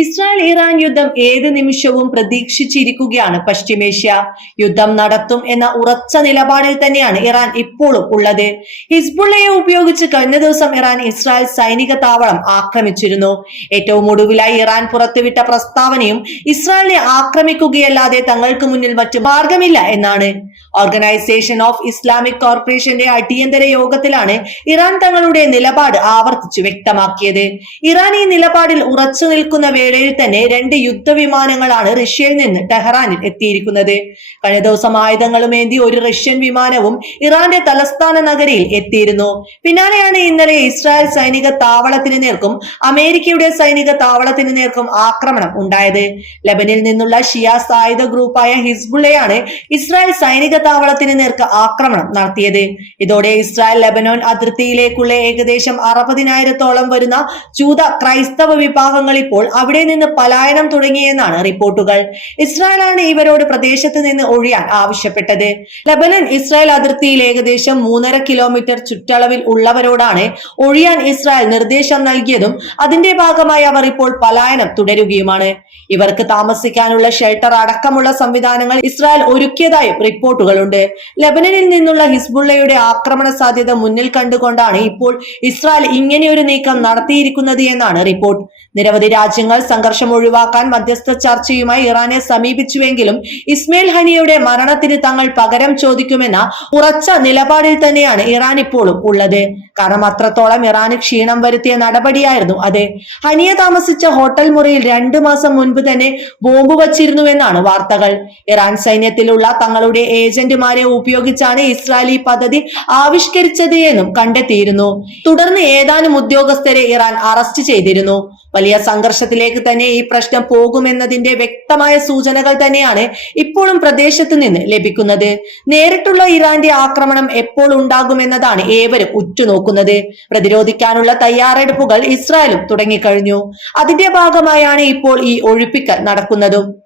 Israel Iran യുദ്ധം ഏത് നിമിഷവും പ്രതീക്ഷിച്ചിരിക്കുകയാണ് പശ്ചിമേഷ്യ. യുദ്ധം നടത്തും എന്ന ഉറച്ച നിലപാടിൽ തന്നെയാണ് ഇറാൻ ഇപ്പോഴും ഉള്ളത്. ഹിസ്ബുള്ളയെ ഉപയോഗിച്ച് കഴിഞ്ഞ ദിവസം ഇറാൻ ഇസ്രായേൽ സൈനിക താവളം ആക്രമിച്ചിരുന്നു. ഏറ്റവും ഒടുവിലായി ഇറാൻ പുറത്തുവിട്ട പ്രസ്താവനയും ഇസ്രായേലിനെ ആക്രമിക്കുകയല്ലാതെ തങ്ങൾക്ക് മുന്നിൽ മറ്റു മാർഗമില്ല എന്നാണ്. ഓർഗനൈസേഷൻ ഓഫ് ഇസ്ലാമിക് കോർപ്പറേഷന്റെ അടിയന്തര യോഗത്തിലാണ് ഇറാൻ തങ്ങളുടെ നിലപാട് ആവർത്തിച്ചു വ്യക്തമാക്കിയത്. ഇറാൻ ഈ നിലപാടിൽ ഉറച്ചു നിൽക്കുന്ന വേളയിൽ തന്നെ രണ്ട് യുദ്ധവിമാനങ്ങളാണ് റഷ്യയിൽ നിന്ന് ടെഹ്റാനിൽ എത്തിയിരിക്കുന്നത്. കഴിഞ്ഞ ദിവസം ആയുധങ്ങളുമേന്തി ഒരു റഷ്യൻ വിമാനവും ഇറാന്റെ തലസ്ഥാന നഗരിയിൽ എത്തിയിരുന്നു. പിന്നാലെയാണ് ഇന്നലെ ഇസ്രായേൽ സൈനിക താവളത്തിന് നേർക്കും അമേരിക്കയുടെ സൈനിക താവളത്തിന് നേർക്കും ആക്രമണം ഉണ്ടായത്. ലബനിൽ നിന്നുള്ള ഷിയാ സായുധ ഗ്രൂപ്പായ ഹിസ്ബുള്ളയാണ് ഇസ്രായേൽ സൈനിക താവളത്തിന് നേർക്ക് ആക്രമണം നടത്തിയത്. ഇതോടെ ഇസ്രായേൽ ലബനോൻ അതിർത്തിയിലേക്കുള്ള ഏകദേശം അറുപതിനായിരത്തോളം വരുന്ന ജൂത ക്രൈസ്തവ വിഭാഗങ്ങൾ ഇപ്പോൾ അവിടെ നിന്ന് പലായനം തുടങ്ങിയെന്നാണ് റിപ്പോർട്ടുകൾ. ഇസ്രായേലാണ് ഇവരോട് പ്രദേശത്ത് നിന്ന് ഒഴിയാൻ ആവശ്യപ്പെട്ടത്. ലബനൻ ഇസ്രായേൽ അതിർത്തിയിൽ ഏകദേശം മൂന്നര കിലോമീറ്റർ ചുറ്റളവിൽ ഉള്ളവരോടാണ് ഒഴിയാൻ ഇസ്രായേൽ നിർദ്ദേശം നൽകിയതും അതിന്റെ ഭാഗമായി അവർ ഇപ്പോൾ പലായനം തുടരുകയുമാണ്. ഇവർക്ക് താമസിക്കാനുള്ള ഷെൽട്ടർ അടക്കമുള്ള സംവിധാനങ്ങൾ ഇസ്രായേൽ ഒരുക്കിയതായും റിപ്പോർട്ടുകളുണ്ട്. ലബനനിൽ നിന്നുള്ള ഹിസ്ബുള്ളയുടെ ആക്രമണ സാധ്യത മുന്നിൽ കണ്ടുകൊണ്ടാണ് ഇപ്പോൾ ഇസ്രായേൽ ഇങ്ങനെയൊരു നീക്കം നടത്തിയിരിക്കുന്നത് എന്നാണ് റിപ്പോർട്ട്. നിരവധി രാജ്യങ്ങൾ സംഘർഷം ഒഴിവാക്കാൻ മധ്യസ്ഥ ചർച്ചയുമായി ഇറാനെ സമീപിച്ചുവെങ്കിലും ഇസ്മയിൽ ഹനിയുടെ മരണത്തിന് തങ്ങൾ പകരം ചോദിക്കുമെന്ന ഉറച്ച നിലപാടിൽ തന്നെയാണ് ഇറാൻ ഇപ്പോഴും ഉള്ളത്. കാരണം അത്രത്തോളം ഇറാന് ക്ഷീണം വരുത്തിയ നടപടിയായിരുന്നു അത്. ഹനിയ താമസിച്ച ഹോട്ടൽ മുറിയിൽ രണ്ടു മാസം മുൻപ് തന്നെ ബോംബ് വച്ചിരുന്നുവെന്നാണ് വാർത്തകൾ. ഇറാൻ സൈന്യത്തിലുള്ള തങ്ങളുടെ ഏജന്റുമാരെ ഉപയോഗിച്ചാണ് ഇസ്രായേലി പദ്ധതി ആവിഷ്കരിച്ചത് എന്നും കണ്ടെത്തിയിരുന്നു. തുടർന്ന് ഏതാനും ഉദ്യോഗസ്ഥരെ ഇറാൻ അറസ്റ്റ് ചെയ്തിരുന്നു. വലിയ സംഘർഷത്തിലേക്ക് തന്നെ ഈ പ്രശ്നം പോകുമെന്നതിന്റെ വ്യക്തമായ സൂചനകൾ തന്നെയാണ് ഇപ്പോഴും പ്രദേശത്ത് നിന്ന് ലഭിക്കുന്നത്. നേരിട്ടുള്ള ഇറാന്റെ ആക്രമണം എപ്പോൾ ഉണ്ടാകുമെന്നതാണ് ഏവരും ഉറ്റുനോക്കുന്നത്. പ്രതിരോധിക്കാനുള്ള തയ്യാറെടുപ്പുകൾ ഇസ്രായേലും തുടങ്ങിക്കഴിഞ്ഞു. അതിന്റെ ഭാഗമായാണ് ഇപ്പോൾ ഈ ഒഴിപ്പിക്കൽ നടക്കുന്നതും.